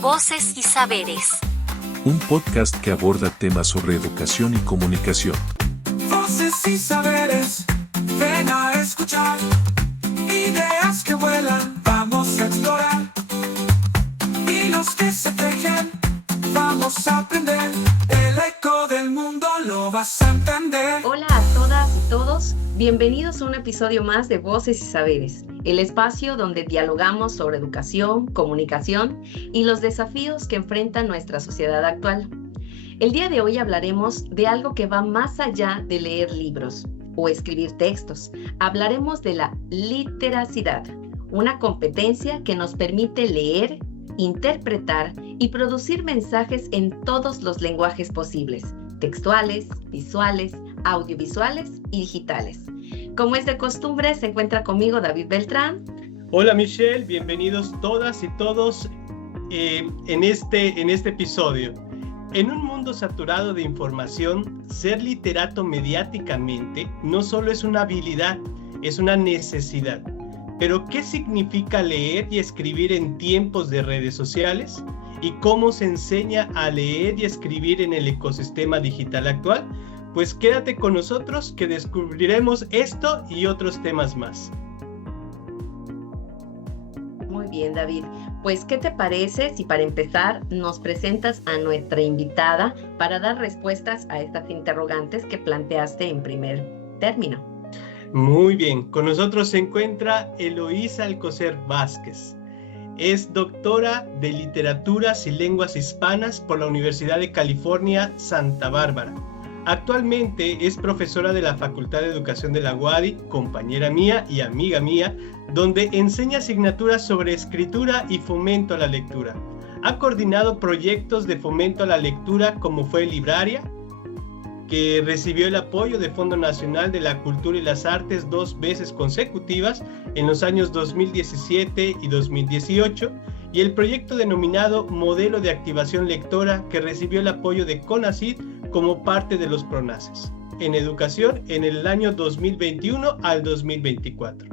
Voces y Saberes. Un podcast que aborda temas sobre educación y comunicación. Voces y saberes, ven a escuchar. Ideas que vuelan, vamos a explorar. Hilos que se tejen, vamos a aprender. El eco del mundo lo vas a entender. Hola a todas y todos, bienvenidos a un episodio más de Voces y Saberes, el espacio donde dialogamos sobre educación, comunicación y los desafíos que enfrenta nuestra sociedad actual. El día de hoy hablaremos de algo que va más allá de leer libros o escribir textos. Hablaremos de la literacidad, una competencia que nos permite leer, interpretar y producir mensajes en todos los lenguajes posibles, textuales, visuales, audiovisuales y digitales. Como es de costumbre, se encuentra conmigo David Beltrán. Hola Michelle, bienvenidos todas y todos en este episodio. En un mundo saturado de información, ser literato mediáticamente no solo es una habilidad, es una necesidad. Pero, ¿qué significa leer y escribir en tiempos de redes sociales? ¿Y cómo se enseña a leer y escribir en el ecosistema digital actual? Pues quédate con nosotros que descubriremos esto y otros temas más. Muy bien, David. Pues, ¿qué te parece si para empezar nos presentas a nuestra invitada para dar respuestas a estas interrogantes que planteaste en primer término? Muy bien, con nosotros se encuentra Eloísa Alcocer Vázquez. Es doctora de Literaturas y Lenguas Hispanas por la Universidad de California, Santa Bárbara. Actualmente es profesora de la Facultad de Educación de la UADY, compañera mía y amiga mía, donde enseña asignaturas sobre escritura y fomento a la lectura. Ha coordinado proyectos de fomento a la lectura como fue Libraria, que recibió el apoyo del Fondo Nacional de la Cultura y las Artes 2 veces consecutivas en los años 2017 y 2018, y el proyecto denominado Modelo de Activación Lectora, que recibió el apoyo de CONACYT como parte de los PRONACES en educación en el año 2021 al 2024.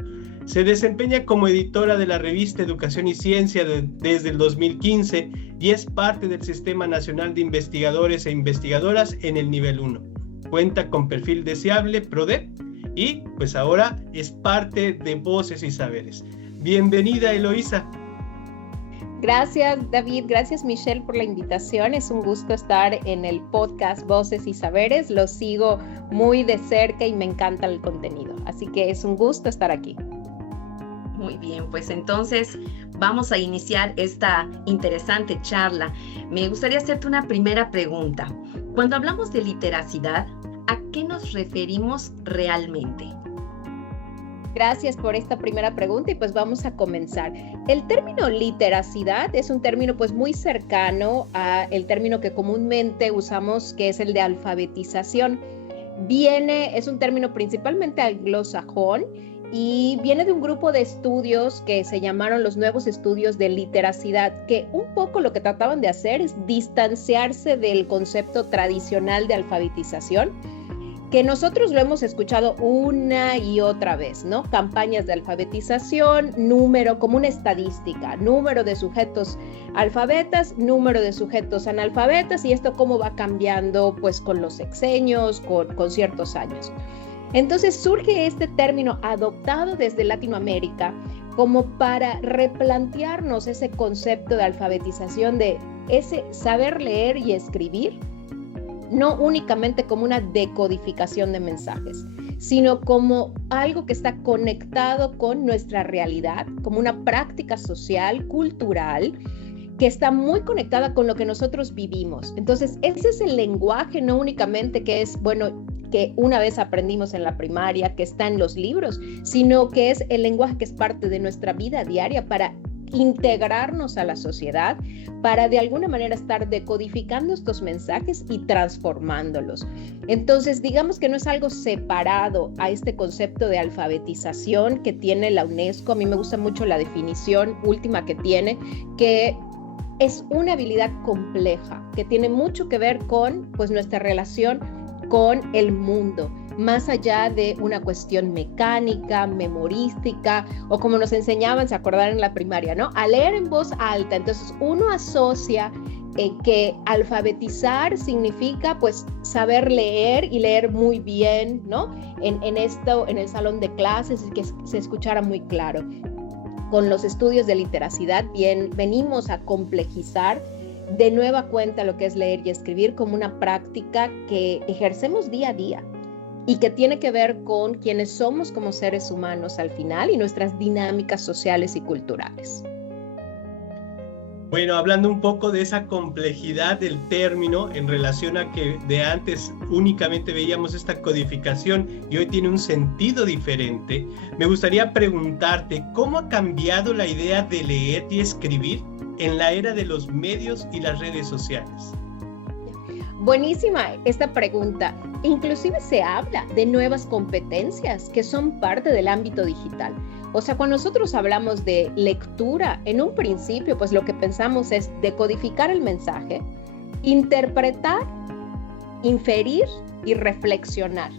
Se desempeña como editora de la revista Educación y Ciencia desde el 2015 y es parte del Sistema Nacional de Investigadores e Investigadoras en el nivel 1. Cuenta con perfil deseable PRODEP y pues ahora es parte de Voces y Saberes. Bienvenida, Eloísa. Gracias, David. Gracias, Michelle, por la invitación. Es un gusto estar en el podcast Voces y Saberes. Lo sigo muy de cerca y me encanta el contenido. Así que es un gusto estar aquí. Muy bien, pues entonces vamos a iniciar esta interesante charla. Me gustaría hacerte una primera pregunta. Cuando hablamos de literacidad, ¿a qué nos referimos realmente? Gracias por esta primera pregunta y pues vamos a comenzar. El término literacidad es un término pues muy cercano al término que comúnmente usamos, que es el de alfabetización. Es un término principalmente anglosajón y viene de un grupo de estudios que se llamaron los Nuevos Estudios de Literacidad, que un poco lo que trataban de hacer es distanciarse del concepto tradicional de alfabetización, que nosotros lo hemos escuchado una y otra vez, ¿no? Campañas de alfabetización, número, como una estadística, número de sujetos alfabetas, número de sujetos analfabetas, y esto cómo va cambiando pues con los sexenios, con ciertos años. Entonces surge este término adoptado desde Latinoamérica como para replantearnos ese concepto de alfabetización, de ese saber leer y escribir, no únicamente como una decodificación de mensajes, sino como algo que está conectado con nuestra realidad, como una práctica social, cultural, que está muy conectada con lo que nosotros vivimos. Entonces, ese es el lenguaje, no únicamente que es, que una vez aprendimos en la primaria, que está en los libros, sino que es el lenguaje que es parte de nuestra vida diaria para integrarnos a la sociedad, para de alguna manera estar decodificando estos mensajes y transformándolos. Entonces, digamos que no es algo separado a este concepto de alfabetización que tiene la UNESCO. A mí me gusta mucho la definición última que tiene, que es una habilidad compleja, que tiene mucho que ver con pues, nuestra relación con el mundo, más allá de una cuestión mecánica, memorística, o como nos enseñaban, se acordaron en la primaria, ¿no? A leer en voz alta. Entonces uno asocia que alfabetizar significa pues saber leer y leer muy bien, ¿no? En el salón de clases y que se escuchara muy claro. Con los estudios de literacidad venimos a complejizar de nueva cuenta lo que es leer y escribir como una práctica que ejercemos día a día y que tiene que ver con quienes somos como seres humanos al final y nuestras dinámicas sociales y culturales. Bueno, hablando un poco de esa complejidad del término en relación a que de antes únicamente veíamos esta codificación y hoy tiene un sentido diferente, me gustaría preguntarte cómo ha cambiado la idea de leer y escribir en la era de los medios y las redes sociales. Buenísima esta pregunta. Inclusive se habla de nuevas competencias que son parte del ámbito digital. O sea, cuando nosotros hablamos de lectura, en un principio, pues lo que pensamos es decodificar el mensaje, interpretar, inferir y reflexionar.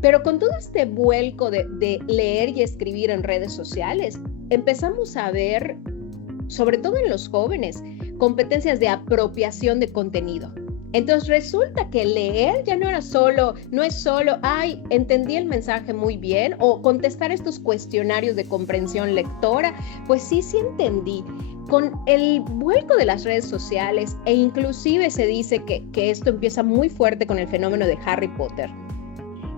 Pero con todo este vuelco de leer y escribir en redes sociales, empezamos a ver, sobre todo en los jóvenes, competencias de apropiación de contenido. Entonces resulta que leer ya no es solo, ay, entendí el mensaje muy bien, o contestar estos cuestionarios de comprensión lectora, pues sí entendí. Con el vuelco de las redes sociales, e inclusive se dice que esto empieza muy fuerte con el fenómeno de Harry Potter.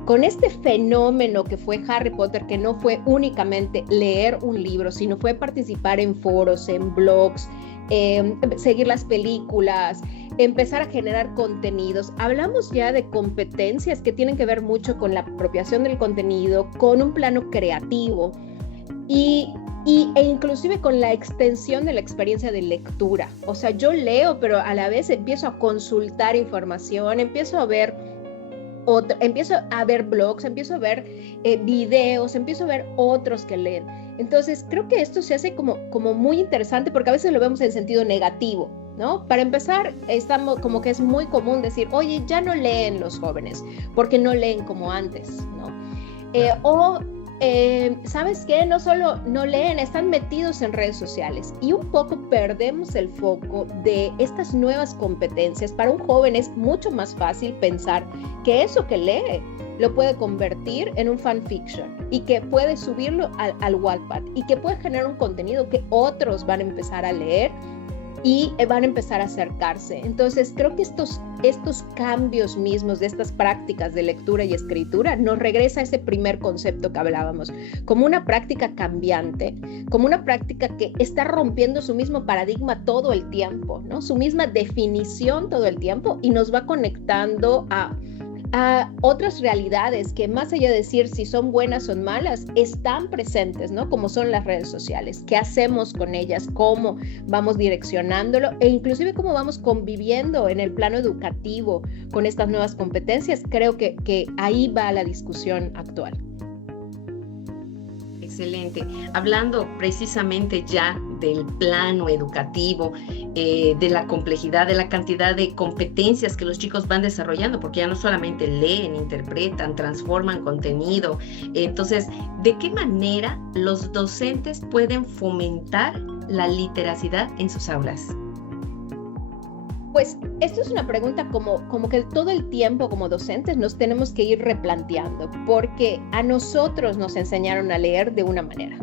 Con este fenómeno que fue Harry Potter, que no fue únicamente leer un libro, sino fue participar en foros, en blogs, seguir las películas, empezar a generar contenidos. Hablamos ya de competencias que tienen que ver mucho con la apropiación del contenido, con un plano creativo e inclusive con la extensión de la experiencia de lectura. O sea, yo leo, pero a la vez empiezo a consultar información, empiezo a ver blogs, empiezo a ver videos, empiezo a ver otros que leen. Entonces, creo que esto se hace como muy interesante porque a veces lo vemos en sentido negativo, ¿no? Para empezar, estamos como que es muy común decir, oye, ya no leen los jóvenes porque no leen como antes, ¿no? ¿Sabes qué? No solo no leen, están metidos en redes sociales y un poco perdemos el foco de estas nuevas competencias. Para un joven es mucho más fácil pensar que eso que lee lo puede convertir en un fanfiction y que puede subirlo al Wattpad y que puede generar un contenido que otros van a empezar a leer y van a empezar a acercarse. Entonces, creo que estos cambios mismos de estas prácticas de lectura y escritura nos regresa a ese primer concepto que hablábamos, como una práctica cambiante, como una práctica que está rompiendo su mismo paradigma todo el tiempo, ¿no? Su misma definición todo el tiempo y nos va conectando a otras realidades que más allá de decir si son buenas o malas, están presentes, ¿no? Como son las redes sociales. ¿Qué hacemos con ellas? ¿Cómo vamos direccionándolo? E inclusive cómo vamos conviviendo en el plano educativo con estas nuevas competencias. Creo que ahí va la discusión actual. Excelente. Hablando precisamente ya del plano educativo, de la complejidad, de la cantidad de competencias que los chicos van desarrollando, porque ya no solamente leen, interpretan, transforman contenido. Entonces, ¿de qué manera los docentes pueden fomentar la literacidad en sus aulas? Pues esto es una pregunta como que todo el tiempo como docentes nos tenemos que ir replanteando, porque a nosotros nos enseñaron a leer de una manera.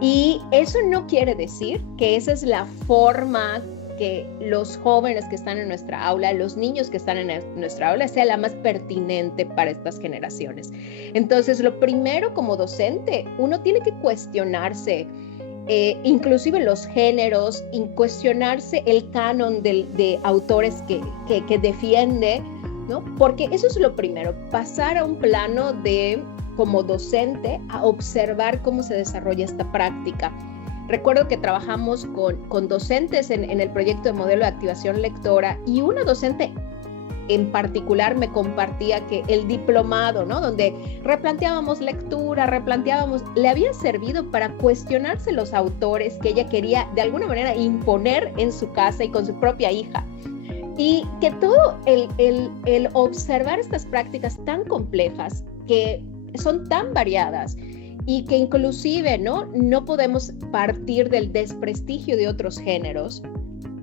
Y eso no quiere decir que esa es la forma que los jóvenes que están en nuestra aula, los niños que están en nuestra aula, sea la más pertinente para estas generaciones. Entonces, lo primero como docente, uno tiene que cuestionarse inclusive los géneros, cuestionarse el canon de autores que defiende, ¿no? Porque eso es lo primero, pasar a un plano de, como docente, a observar cómo se desarrolla esta práctica. Recuerdo que trabajamos con docentes en el proyecto de modelo de activación lectora y una docente en particular me compartía que el diplomado, ¿no? Donde replanteábamos lectura, le había servido para cuestionarse los autores que ella quería de alguna manera imponer en su casa y con su propia hija. Y que todo el observar estas prácticas tan complejas, que son tan variadas, y que inclusive no podemos partir del desprestigio de otros géneros.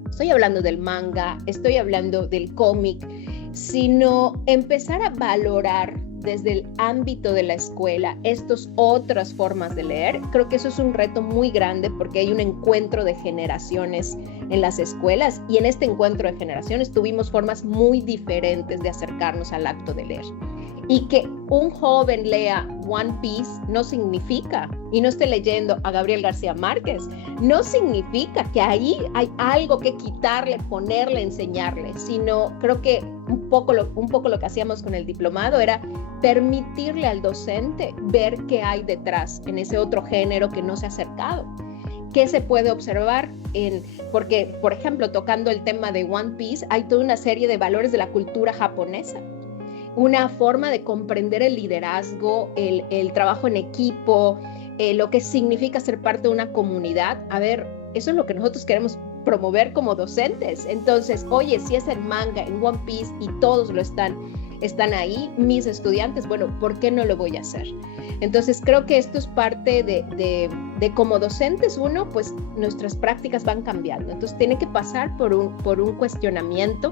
Estoy hablando del manga, estoy hablando del cómic, sino empezar a valorar desde el ámbito de la escuela estas otras formas de leer. Creo que eso es un reto muy grande porque hay un encuentro de generaciones en las escuelas, y en este encuentro de generaciones tuvimos formas muy diferentes de acercarnos al acto de leer. Y que un joven lea One Piece no significa, y no esté leyendo a Gabriel García Márquez, no significa que ahí hay algo que quitarle, ponerle, enseñarle, sino creo que un poco lo que hacíamos con el diplomado era permitirle al docente ver qué hay detrás en ese otro género que no se ha acercado. ¿Qué se puede observar? Porque, por ejemplo, tocando el tema de One Piece, hay toda una serie de valores de la cultura japonesa. Una forma de comprender el liderazgo, el trabajo en equipo, lo que significa ser parte de una comunidad. A ver, eso es lo que nosotros queremos promover como docentes. Entonces, oye, si es en manga, en One Piece, y todos lo están ahí, mis estudiantes, bueno, ¿por qué no lo voy a hacer? Entonces, creo que esto es parte de como docentes, uno, pues nuestras prácticas van cambiando. Entonces, tiene que pasar por un cuestionamiento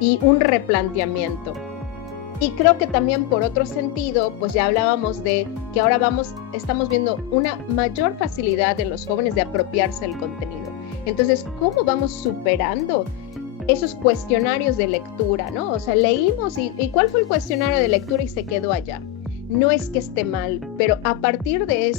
y un replanteamiento. Y creo que también por otro sentido, pues ya hablábamos de que ahora estamos viendo una mayor facilidad en los jóvenes de apropiarse del contenido. Entonces, ¿cómo vamos superando esos cuestionarios de lectura, ¿no? O sea, leímos y ¿cuál fue el cuestionario de lectura? Y se quedó allá. No es que esté mal, pero a partir de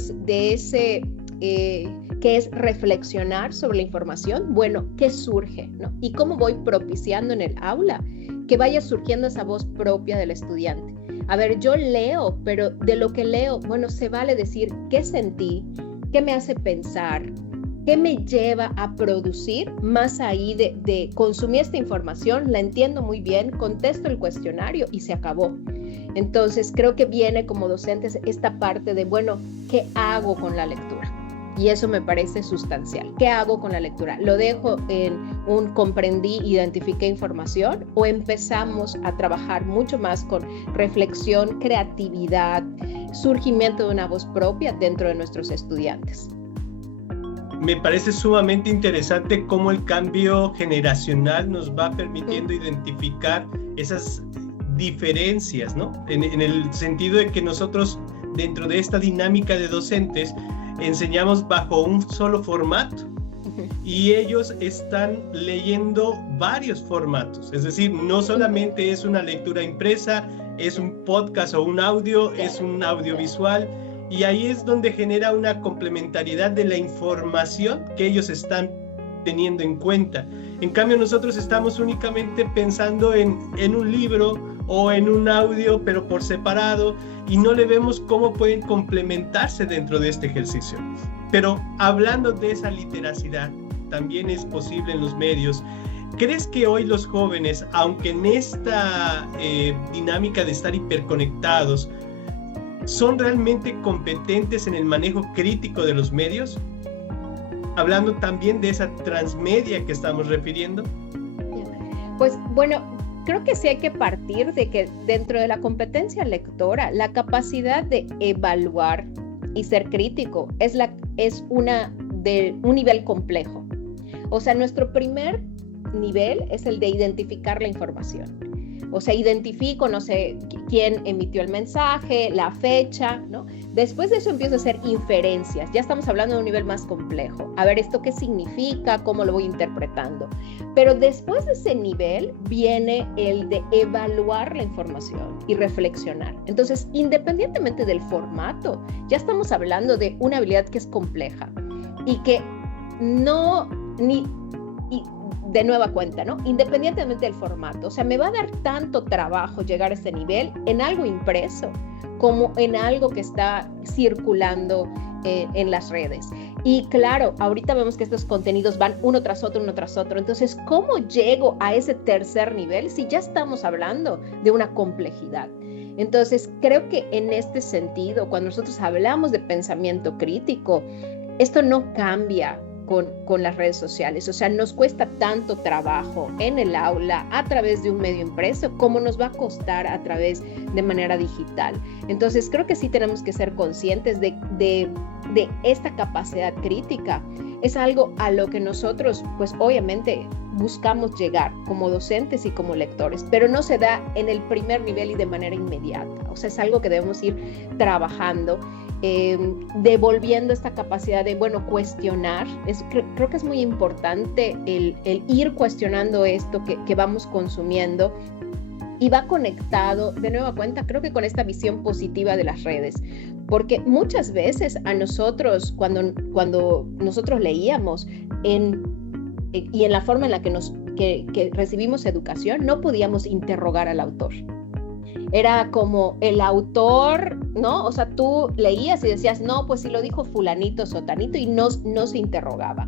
ese que es reflexionar sobre la información, bueno, ¿qué surge, ¿no? Y cómo voy propiciando en el aula que vaya surgiendo esa voz propia del estudiante. A ver, yo leo, pero de lo que leo, bueno, se vale decir qué sentí, qué me hace pensar, qué me lleva a producir más ahí de consumir esta información, la entiendo muy bien, contesto el cuestionario y se acabó. Entonces, creo que viene como docentes esta parte de, bueno, ¿qué hago con la lectura? Y eso me parece sustancial. ¿Qué hago con la lectura? ¿Lo dejo en un comprendí, identifiqué información? ¿O empezamos a trabajar mucho más con reflexión, creatividad, surgimiento de una voz propia dentro de nuestros estudiantes? Me parece sumamente interesante cómo el cambio generacional nos va permitiendo identificar esas diferencias, ¿no? En el sentido de que nosotros, dentro de esta dinámica de docentes, enseñamos bajo un solo formato y ellos están leyendo varios formatos, es decir, no solamente es una lectura impresa, es un podcast o un audio, es un audiovisual, y ahí es donde genera una complementariedad de la información que ellos están teniendo en cuenta. En cambio, nosotros estamos únicamente pensando en un libro o en un audio, pero por separado, y no le vemos cómo pueden complementarse dentro de este ejercicio. Pero hablando de esa literacidad, también es posible en los medios. ¿Crees que hoy los jóvenes, aunque en esta dinámica de estar hiperconectados, son realmente competentes en el manejo crítico de los medios? Hablando también de esa transmedia que estamos refiriendo. Pues bueno, creo que sí hay que partir de que dentro de la competencia lectora, la capacidad de evaluar y ser crítico es de un nivel complejo. O sea, nuestro primer nivel es el de identificar la información. O sea, identifico, no sé, quién emitió el mensaje, la fecha, ¿no? Después de eso empiezo a hacer inferencias. Ya estamos hablando de un nivel más complejo. A ver, ¿esto qué significa? ¿Cómo lo voy interpretando? Pero después de ese nivel viene el de evaluar la información y reflexionar. Entonces, independientemente del formato, ya estamos hablando de una habilidad que es compleja y que de nueva cuenta, ¿no? Independientemente del formato. O sea, me va a dar tanto trabajo llegar a ese nivel en algo impreso como en algo que está circulando en las redes. Y claro, ahorita vemos que estos contenidos van uno tras otro. Entonces, ¿cómo llego a ese tercer nivel si ya estamos hablando de una complejidad? Entonces, creo que en este sentido, cuando nosotros hablamos de pensamiento crítico, esto no cambia con las redes sociales. O sea, nos cuesta tanto trabajo en el aula a través de un medio impreso como nos va a costar a través de manera digital. Entonces, creo que sí tenemos que ser conscientes de esta capacidad crítica. Es algo a lo que nosotros, pues obviamente, buscamos llegar como docentes y como lectores, pero no se da en el primer nivel y de manera inmediata. O sea, es algo que debemos ir trabajando, devolviendo esta capacidad de, cuestionar. Creo que es muy importante el ir cuestionando esto que vamos consumiendo, y va conectado, de nueva cuenta, creo que con esta visión positiva de las redes, porque muchas veces a nosotros, cuando nosotros leíamos y en la forma en la que recibimos educación, no podíamos interrogar al autor. Era como el autor, ¿no? O sea, tú leías y decías, no, pues si lo dijo fulanito, sotanito, y no se interrogaba.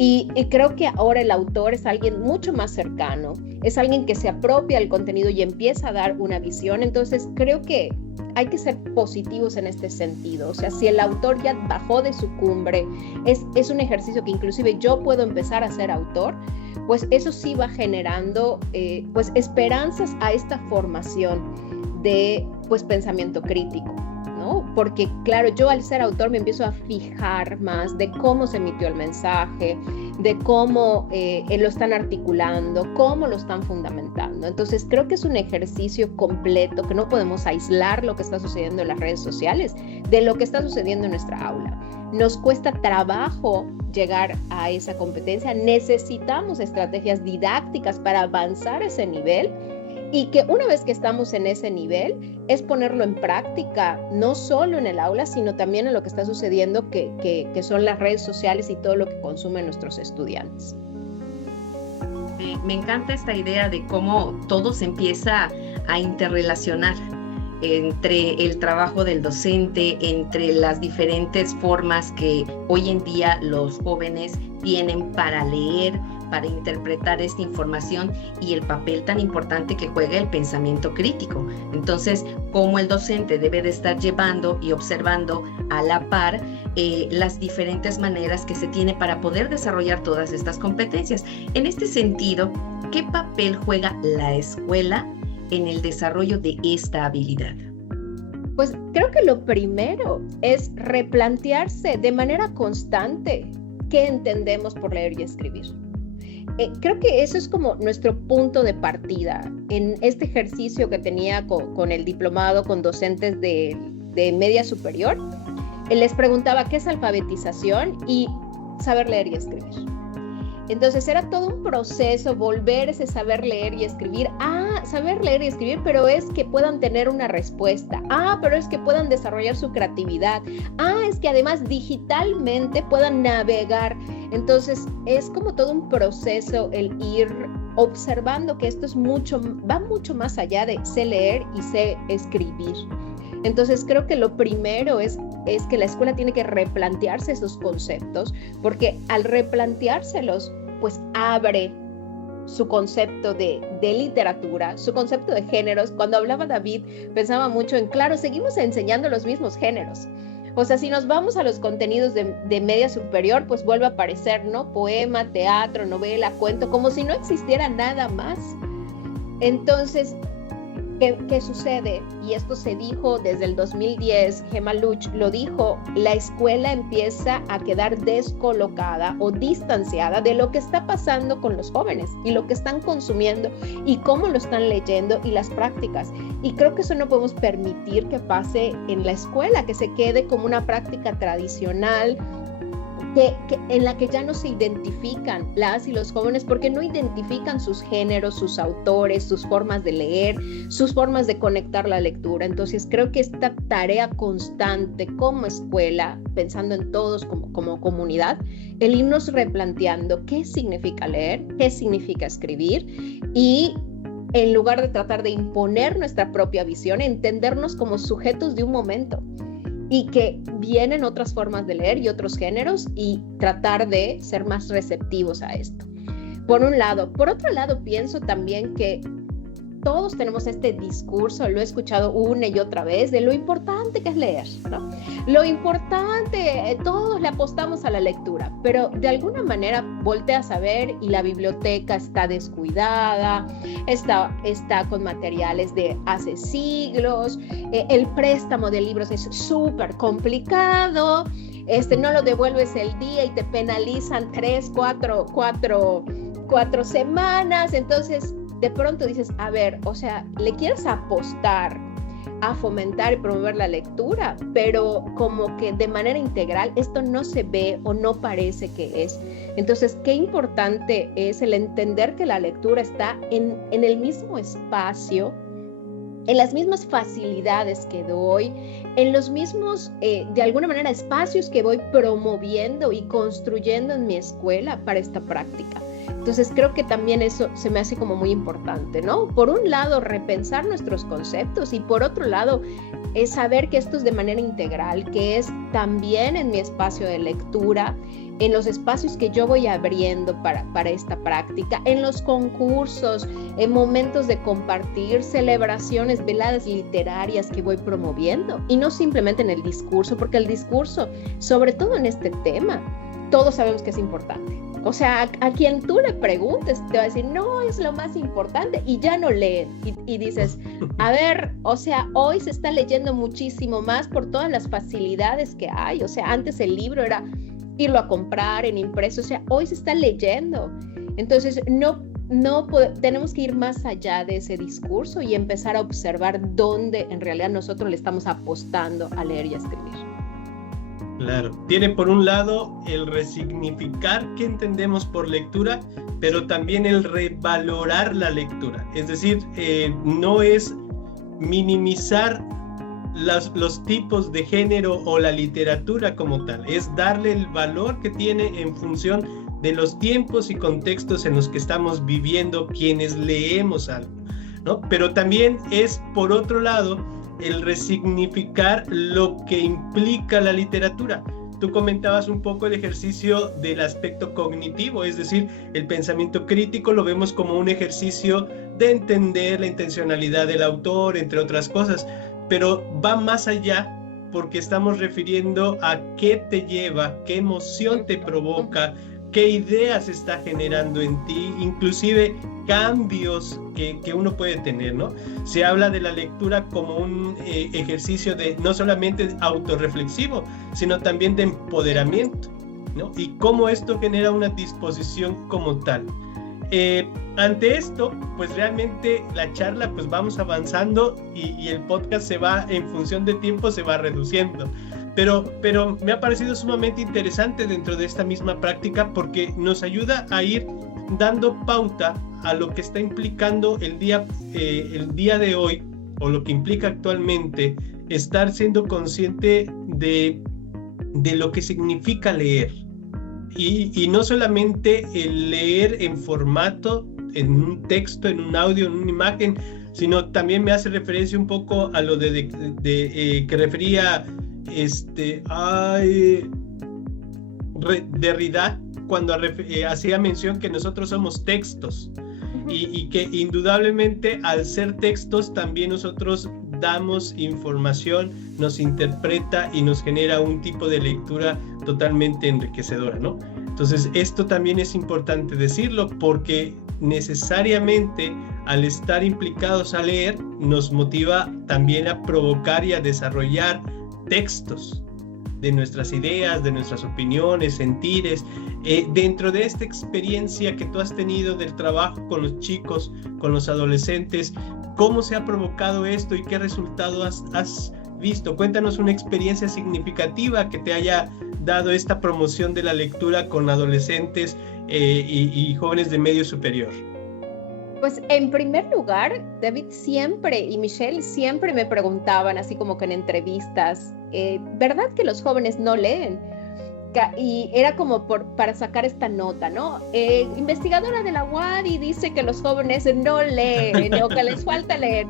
Y creo que ahora el autor es alguien mucho más cercano, es alguien que se apropia del contenido y empieza a dar una visión. Entonces, creo que hay que ser positivos en este sentido. O sea, si el autor ya bajó de su cumbre, es un ejercicio que inclusive yo puedo empezar a ser autor, pues eso sí va generando pues esperanzas a esta formación de pues pensamiento crítico, ¿no? Porque claro, yo al ser autor me empiezo a fijar más de cómo se emitió el mensaje, de cómo lo están articulando, cómo lo están fundamentando. Entonces creo que es un ejercicio completo, que no podemos aislar lo que está sucediendo en las redes sociales de lo que está sucediendo en nuestra aula. Nos cuesta trabajo llegar a esa competencia, necesitamos estrategias didácticas para avanzar a ese nivel, y que una vez que estamos en ese nivel es ponerlo en práctica, no solo en el aula, sino también en lo que está sucediendo, que son las redes sociales y todo lo que consumen nuestros estudiantes. Me encanta esta idea de cómo todo se empieza a interrelacionar entre el trabajo del docente, entre las diferentes formas que hoy en día los jóvenes tienen para leer, para interpretar esta información, y el papel tan importante que juega el pensamiento crítico. Entonces, cómo el docente debe de estar llevando y observando a la par las diferentes maneras que se tiene para poder desarrollar todas estas competencias. En este sentido, ¿qué papel juega la escuela en el desarrollo de esta habilidad? Pues creo que lo primero es replantearse de manera constante qué entendemos por leer y escribir. Creo que eso es como nuestro punto de partida. En este ejercicio que tenía con el diplomado, con docentes de media superior, les preguntaba qué es alfabetización y saber leer y escribir. Entonces era todo un proceso volver ese saber leer y escribir. Saber leer y escribir, pero es que puedan tener una respuesta. Pero es que puedan desarrollar su creatividad. Es que además digitalmente puedan navegar. Entonces es como todo un proceso el ir observando que esto va mucho más allá de sé leer y sé escribir. Entonces creo que lo primero es que la escuela tiene que replantearse esos conceptos, porque al replanteárselos, pues abre su concepto de literatura, su concepto de géneros. Cuando hablaba David, pensaba mucho en, claro, seguimos enseñando los mismos géneros. O sea, si nos vamos a los contenidos de media superior, pues vuelve a aparecer, ¿no? Poema, teatro, novela, cuento, como si no existiera nada más. Entonces, ¿qué sucede? Y esto se dijo desde el 2010, Gemma Luch lo dijo, la escuela empieza a quedar descolocada o distanciada de lo que está pasando con los jóvenes y lo que están consumiendo y cómo lo están leyendo y las prácticas. Y creo que eso no podemos permitir que pase en la escuela, que se quede como una práctica tradicional, en la que ya no se identifican las y los jóvenes, porque no identifican sus géneros, sus autores, sus formas de leer, sus formas de conectar la lectura. Entonces creo que esta tarea constante como escuela, pensando en todos como comunidad, el irnos replanteando qué significa leer, qué significa escribir, y en lugar de tratar de imponer nuestra propia visión, entendernos como sujetos de un momento, y que vienen otras formas de leer y otros géneros, y tratar de ser más receptivos a esto. Por un lado. Por otro lado, pienso también que todos tenemos este discurso, lo he escuchado una y otra vez, de lo importante que es leer, ¿no? Lo importante, todos le apostamos a la lectura, pero de alguna manera volteas a ver y la biblioteca está descuidada, está con materiales de hace siglos, el préstamo de libros es súper complicado, no lo devuelves el día y te penalizan 3, 4 semanas, entonces de pronto dices, a ver, o sea, le quieres apostar a fomentar y promover la lectura, pero como que de manera integral esto no se ve o no parece que es. Entonces, qué importante es el entender que la lectura está en el mismo espacio, en las mismas facilidades que doy, en los mismos, de alguna manera, espacios que voy promoviendo y construyendo en mi escuela para esta práctica. Entonces creo que también eso se me hace como muy importante, ¿no? Por un lado, repensar nuestros conceptos y por otro lado, es saber que esto es de manera integral, que es también en mi espacio de lectura, en los espacios que yo voy abriendo para esta práctica, en los concursos, en momentos de compartir, celebraciones, veladas literarias que voy promoviendo y no simplemente en el discurso, porque el discurso, sobre todo en este tema, todos sabemos que es importante. O sea, a quien tú le preguntes te va a decir, no, es lo más importante y ya no leen. Y dices, a ver, o sea, hoy se está leyendo muchísimo más por todas las facilidades que hay. O sea, antes el libro era irlo a comprar en impreso, o sea, hoy se está leyendo. Entonces, tenemos que ir más allá de ese discurso y empezar a observar dónde en realidad nosotros le estamos apostando a leer y a escribir. Claro, tiene por un lado el resignificar qué entendemos por lectura, pero también el revalorar la lectura. Es decir, no es minimizar los tipos de género o la literatura como tal, es darle el valor que tiene en función de los tiempos y contextos en los que estamos viviendo quienes leemos algo, ¿no? Pero también es, por otro lado, el resignificar lo que implica la literatura. Tú comentabas un poco el ejercicio del aspecto cognitivo, es decir, el pensamiento crítico lo vemos como un ejercicio de entender la intencionalidad del autor, entre otras cosas, pero va más allá porque estamos refiriendo a qué te lleva, qué emoción te provoca, qué ideas está generando en ti, inclusive cambios que uno puede tener, ¿no? Se habla de la lectura como un ejercicio de no solamente autorreflexivo, sino también de empoderamiento, ¿no? Y cómo esto genera una disposición como tal. Ante esto, pues realmente la charla, pues vamos avanzando y el podcast se va, en función de tiempo, se va reduciendo. Pero me ha parecido sumamente interesante dentro de esta misma práctica porque nos ayuda a ir dando pauta a lo que está implicando el día de hoy, o lo que implica actualmente estar siendo consciente de lo que significa leer. Y no solamente el leer en formato, en un texto, en un audio, en una imagen, sino también me hace referencia un poco a lo que refería Derrida cuando hacía mención que nosotros somos textos y que indudablemente al ser textos también nosotros damos información, nos interpreta y nos genera un tipo de lectura totalmente enriquecedora, ¿no? Entonces esto también es importante decirlo porque necesariamente al estar implicados a leer nos motiva también a provocar y a desarrollar textos de nuestras ideas, de nuestras opiniones, sentires, dentro de esta experiencia que tú has tenido del trabajo con los chicos, con los adolescentes, ¿cómo se ha provocado esto y qué resultado has visto? Cuéntanos una experiencia significativa que te haya dado esta promoción de la lectura con adolescentes y jóvenes de medio superior. Pues en primer lugar, David siempre y Michelle siempre me preguntaban, así como que en entrevistas, ¿verdad que los jóvenes no leen? Y era como para sacar esta nota, ¿no? Investigadora de la UADY dice que los jóvenes no leen o que les falta leer.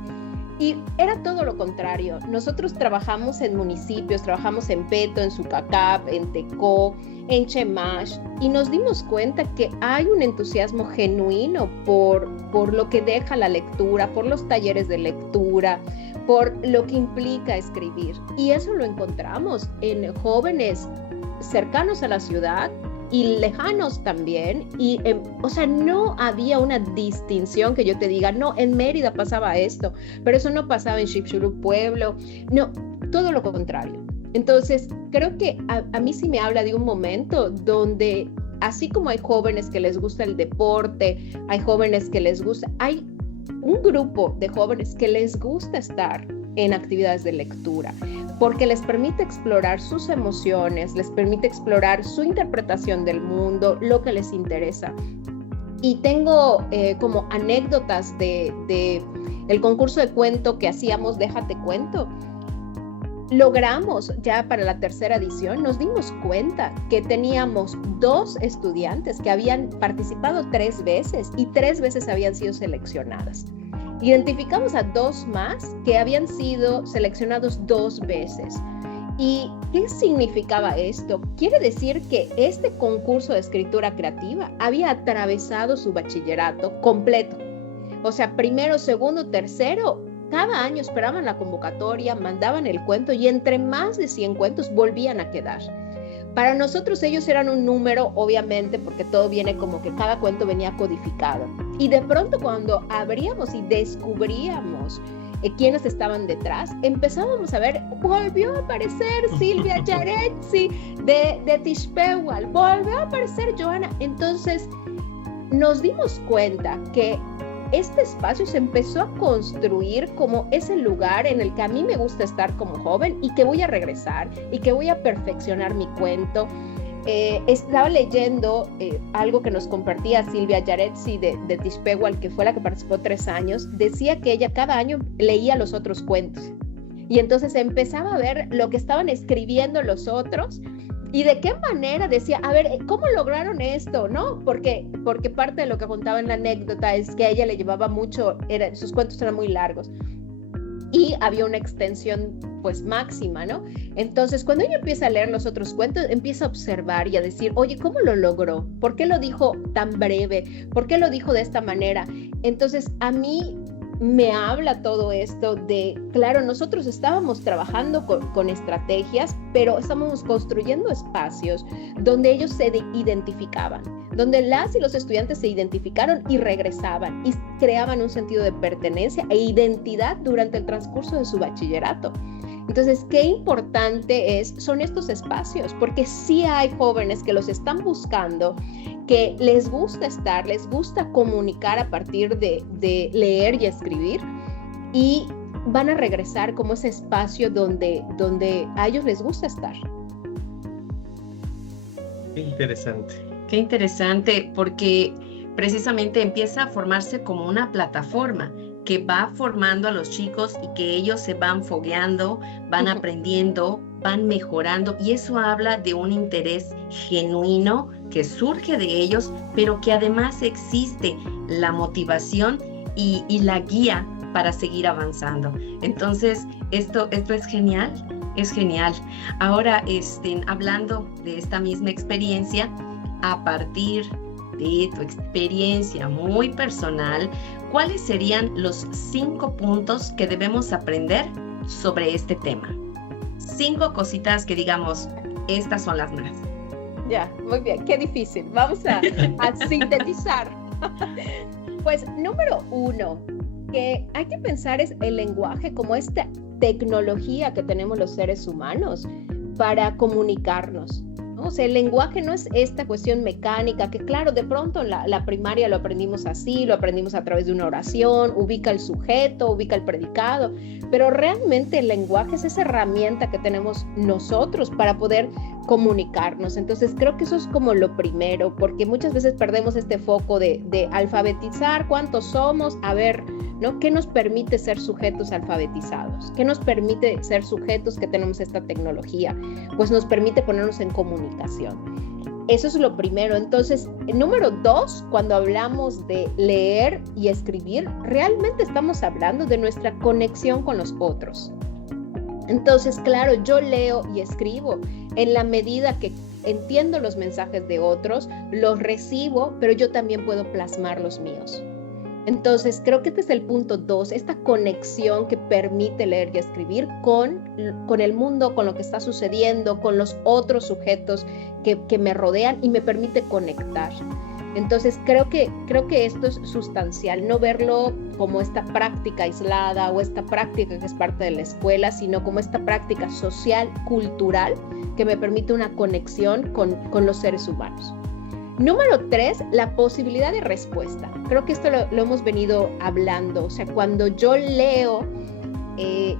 Y era todo lo contrario. Nosotros trabajamos en municipios, trabajamos en Peto, en Sucacab, en Tecó, en Chemash, y nos dimos cuenta que hay un entusiasmo genuino por lo que deja la lectura, por los talleres de lectura, por lo que implica escribir. Y eso lo encontramos en jóvenes cercanos a la ciudad y lejanos también, y o sea, no había una distinción que yo te diga, no, en Mérida pasaba esto, pero eso no pasaba en Chipchurú Pueblo, no, todo lo contrario. Entonces, creo que a mí sí me habla de un momento donde, así como hay jóvenes que les gusta el deporte, hay jóvenes que les gusta, hay un grupo de jóvenes que les gusta estar en actividades de lectura, porque les permite explorar sus emociones, les permite explorar su interpretación del mundo, lo que les interesa. Y tengo como anécdotas de el concurso de cuento que hacíamos, Déjate Cuento. Logramos ya para la tercera edición, nos dimos cuenta que teníamos 2 estudiantes que habían participado 3 veces y 3 veces habían sido seleccionadas. Identificamos a 2 más que habían sido seleccionados 2 veces. ¿Y qué significaba esto? Quiere decir que este concurso de escritura creativa había atravesado su bachillerato completo. O sea, primero, segundo, tercero, cada año esperaban la convocatoria, mandaban el cuento y entre más de 100 cuentos volvían a quedar. Para nosotros ellos eran un número, obviamente, porque todo viene como que cada cuento venía codificado. Y de pronto cuando abríamos y descubríamos quiénes estaban detrás, empezábamos a ver, volvió a aparecer Silvia Yaretsi de Tixpehual, volvió a aparecer Joana. Entonces nos dimos cuenta que este espacio se empezó a construir como ese lugar en el que a mí me gusta estar como joven y que voy a regresar y que voy a perfeccionar mi cuento. Estaba leyendo algo que nos compartía Silvia Yaretsi de Tixpehual, que fue la que participó 3 años. Decía que ella cada año leía los otros cuentos y entonces empezaba a ver lo que estaban escribiendo los otros y de qué manera decía, a ver, ¿cómo lograron esto? ¿No? Porque parte de lo que contaba en la anécdota es que a ella le llevaba mucho, sus cuentos eran muy largos y había una extensión pues máxima, ¿no? Entonces, cuando ella empieza a leer los otros cuentos, empieza a observar y a decir, oye, ¿cómo lo logró? ¿Por qué lo dijo tan breve? ¿Por qué lo dijo de esta manera? Entonces, a mí me habla todo esto de, claro, nosotros estábamos trabajando con estrategias, pero estábamos construyendo espacios donde ellos se identificaban, donde las y los estudiantes se identificaron y regresaban y creaban un sentido de pertenencia e identidad durante el transcurso de su bachillerato. Entonces, qué importante son estos espacios, porque sí hay jóvenes que los están buscando, que les gusta estar, les gusta comunicar a partir de leer y escribir, y van a regresar como ese espacio donde a ellos les gusta estar. Qué interesante. Qué interesante, porque precisamente empieza a formarse como una plataforma que va formando a los chicos y que ellos se van fogueando, van aprendiendo, van mejorando, y eso habla de un interés genuino que surge de ellos, pero que además existe la motivación y la guía para seguir avanzando. Entonces, esto es genial, es genial. Ahora, hablando de esta misma experiencia, a partir de tu experiencia muy personal, ¿cuáles serían los 5 puntos que debemos aprender sobre este tema? 5 cositas que digamos, estas son las más. Ya, muy bien, qué difícil. Vamos a sintetizar. Pues, número 1, que hay que pensar es el lenguaje como esta tecnología que tenemos los seres humanos para comunicarnos. O sea, el lenguaje no es esta cuestión mecánica que, claro, de pronto en la primaria lo aprendimos así, lo aprendimos a través de una oración, ubica el sujeto, ubica el predicado, pero realmente el lenguaje es esa herramienta que tenemos nosotros para poder comunicarnos. Entonces, creo que eso es como lo primero, porque muchas veces perdemos este foco de alfabetizar, cuántos somos, a ver, ¿no? ¿Qué nos permite ser sujetos alfabetizados? ¿Qué nos permite ser sujetos que tenemos esta tecnología? Pues nos permite ponernos en comunicación. Eso es lo primero. Entonces, número 2, cuando hablamos de leer y escribir, realmente estamos hablando de nuestra conexión con los otros. Entonces, claro, yo leo y escribo en la medida que entiendo los mensajes de otros, los recibo, pero yo también puedo plasmar los míos. Entonces, creo que este es el punto 2, esta conexión que permite leer y escribir con el mundo, con lo que está sucediendo, con los otros sujetos que me rodean y me permite conectar. Entonces, creo que esto es sustancial, no verlo como esta práctica aislada o esta práctica que es parte de la escuela, sino como esta práctica social, cultural, que me permite una conexión con los seres humanos. Número 3, la posibilidad de respuesta. Creo que esto lo hemos venido hablando. O sea, cuando yo leo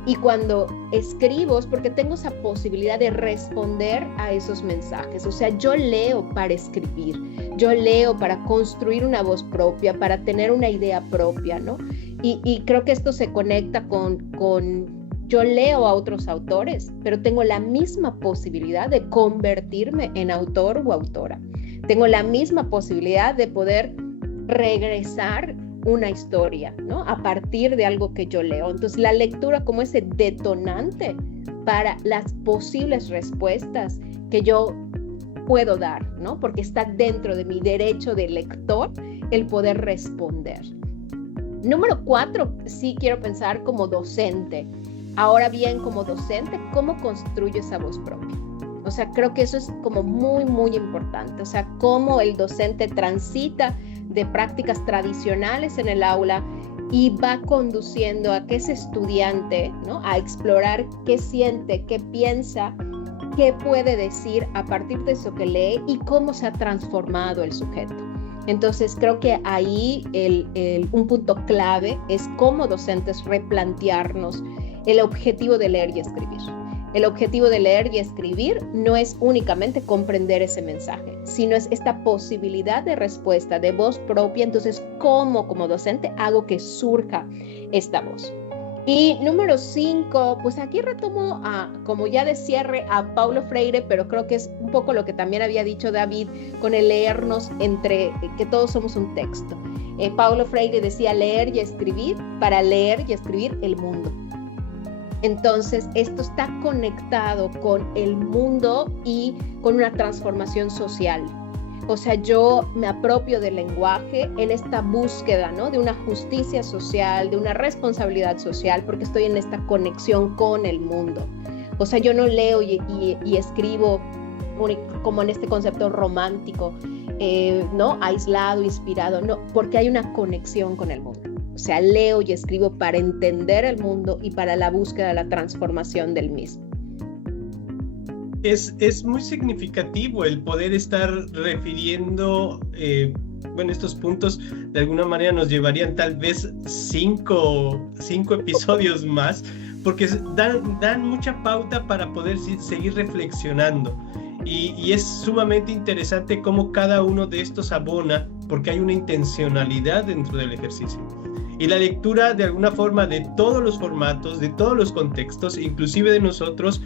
y cuando escribo es porque tengo esa posibilidad de responder a esos mensajes. O sea, yo leo para escribir, yo leo para construir una voz propia, para tener una idea propia, ¿no? Y creo que esto se conecta con yo leo a otros autores, pero tengo la misma posibilidad de convertirme en autor o autora. Tengo la misma posibilidad de poder regresar una historia, ¿no? A partir de algo que yo leo. Entonces, la lectura como ese detonante para las posibles respuestas que yo puedo dar, ¿no? Porque está dentro de mi derecho de lector el poder responder. Número 4, sí quiero pensar como docente. Ahora bien, como docente, ¿cómo construyo esa voz propia? O sea, creo que eso es como muy, muy importante. O sea, cómo el docente transita de prácticas tradicionales en el aula y va conduciendo a que ese estudiante, ¿no? A explorar qué siente, qué piensa, qué puede decir a partir de eso que lee y cómo se ha transformado el sujeto. Entonces, creo que ahí un punto clave es como docentes replantearnos el objetivo de leer y escribir. El objetivo de leer y escribir no es únicamente comprender ese mensaje, sino es esta posibilidad de respuesta, de voz propia. Entonces, ¿cómo como docente hago que surja esta voz? Y número 5, pues aquí retomo como ya de cierre a Paulo Freire, pero creo que es un poco lo que también había dicho David con el leernos entre que todos somos un texto. Paulo Freire decía leer y escribir para leer y escribir el mundo. Entonces, esto está conectado con el mundo y con una transformación social. O sea, yo me apropio del lenguaje en esta búsqueda, ¿no? De una justicia social, de una responsabilidad social, porque estoy en esta conexión con el mundo. O sea, yo no leo y escribo como en este concepto romántico, ¿no? Aislado, inspirado, no, porque hay una conexión con el mundo. O sea, leo y escribo para entender el mundo y para la búsqueda de la transformación del mismo. Es muy significativo el poder estar refiriendo, estos puntos de alguna manera nos llevarían tal vez cinco episodios más, porque dan mucha pauta para poder seguir reflexionando. Y es sumamente interesante cómo cada uno de estos abona, porque hay una intencionalidad dentro del ejercicio. Y la lectura, de alguna forma, de todos los formatos, de todos los contextos, inclusive de nosotros,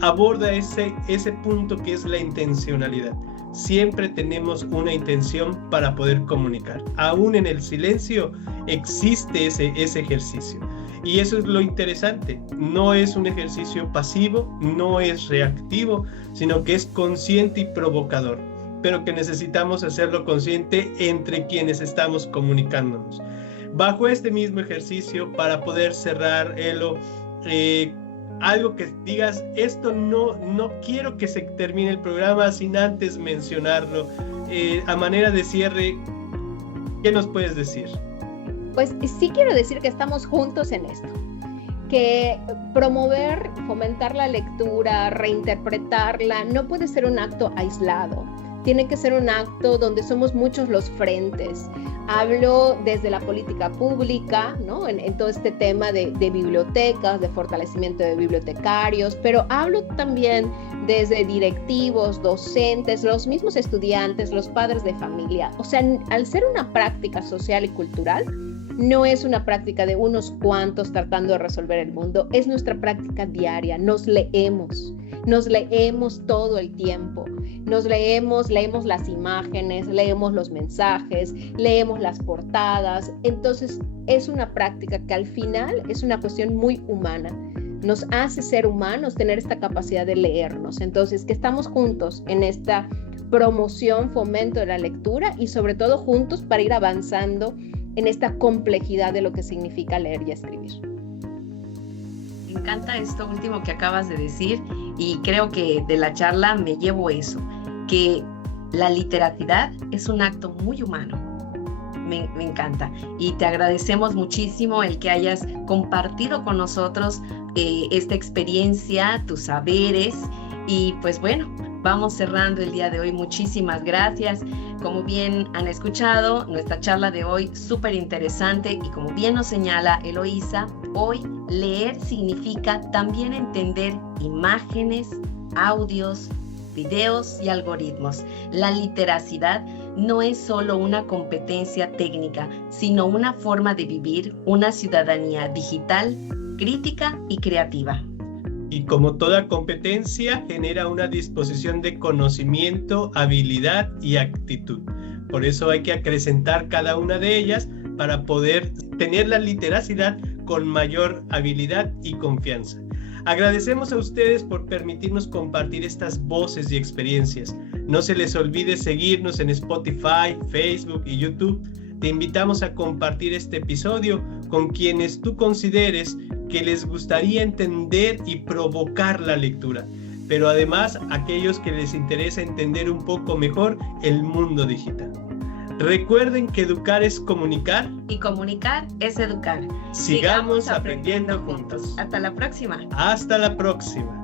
aborda ese punto que es la intencionalidad. Siempre tenemos una intención para poder comunicar. Aún en el silencio existe ese ejercicio. Y eso es lo interesante. No es un ejercicio pasivo, no es reactivo, sino que es consciente y provocador. Pero que necesitamos hacerlo consciente entre quienes estamos comunicándonos. Bajo este mismo ejercicio, para poder cerrar, Elo, algo que digas, esto no quiero que se termine el programa sin antes mencionarlo. A manera de cierre, ¿qué nos puedes decir? Pues sí quiero decir que estamos juntos en esto, que promover, fomentar la lectura, reinterpretarla, no puede ser un acto aislado. Tiene que ser un acto donde somos muchos los frentes. Hablo desde la política pública, ¿no? En todo este tema de bibliotecas, de fortalecimiento de bibliotecarios, pero hablo también desde directivos, docentes, los mismos estudiantes, los padres de familia. O sea, al ser una práctica social y cultural, no es una práctica de unos cuantos tratando de resolver el mundo, es nuestra práctica diaria, nos leemos. nos leemos todo el tiempo. Leemos las imágenes, leemos los mensajes, leemos las portadas. Entonces es una práctica que al final es una cuestión muy humana. Nos hace ser humanos tener esta capacidad de leernos. Entonces, que estamos juntos en esta promoción, fomento de la lectura y sobre todo juntos para ir avanzando en esta complejidad de lo que significa leer y escribir. Me encanta esto último que acabas de decir y creo que de la charla me llevo eso, que la literacidad es un acto muy humano. Me encanta y te agradecemos muchísimo el que hayas compartido con nosotros esta experiencia, tus saberes y pues bueno, vamos cerrando el día de hoy. Muchísimas gracias. Como bien han escuchado, nuestra charla de hoy súper interesante y como bien nos señala Eloísa, hoy leer significa también entender imágenes, audios, videos y algoritmos. La literacidad no es solo una competencia técnica, sino una forma de vivir una ciudadanía digital, crítica y creativa. Y como toda competencia, genera una disposición de conocimiento, habilidad y actitud. Por eso hay que acrecentar cada una de ellas para poder tener la literacidad con mayor habilidad y confianza. Agradecemos a ustedes por permitirnos compartir estas voces y experiencias. No se les olvide seguirnos en Spotify, Facebook y YouTube. Te invitamos a compartir este episodio con quienes tú consideres que les gustaría entender y provocar la lectura, pero además aquellos que les interesa entender un poco mejor el mundo digital. Recuerden que educar es comunicar y comunicar es educar. Sigamos aprendiendo juntos. Hasta la próxima. Hasta la próxima.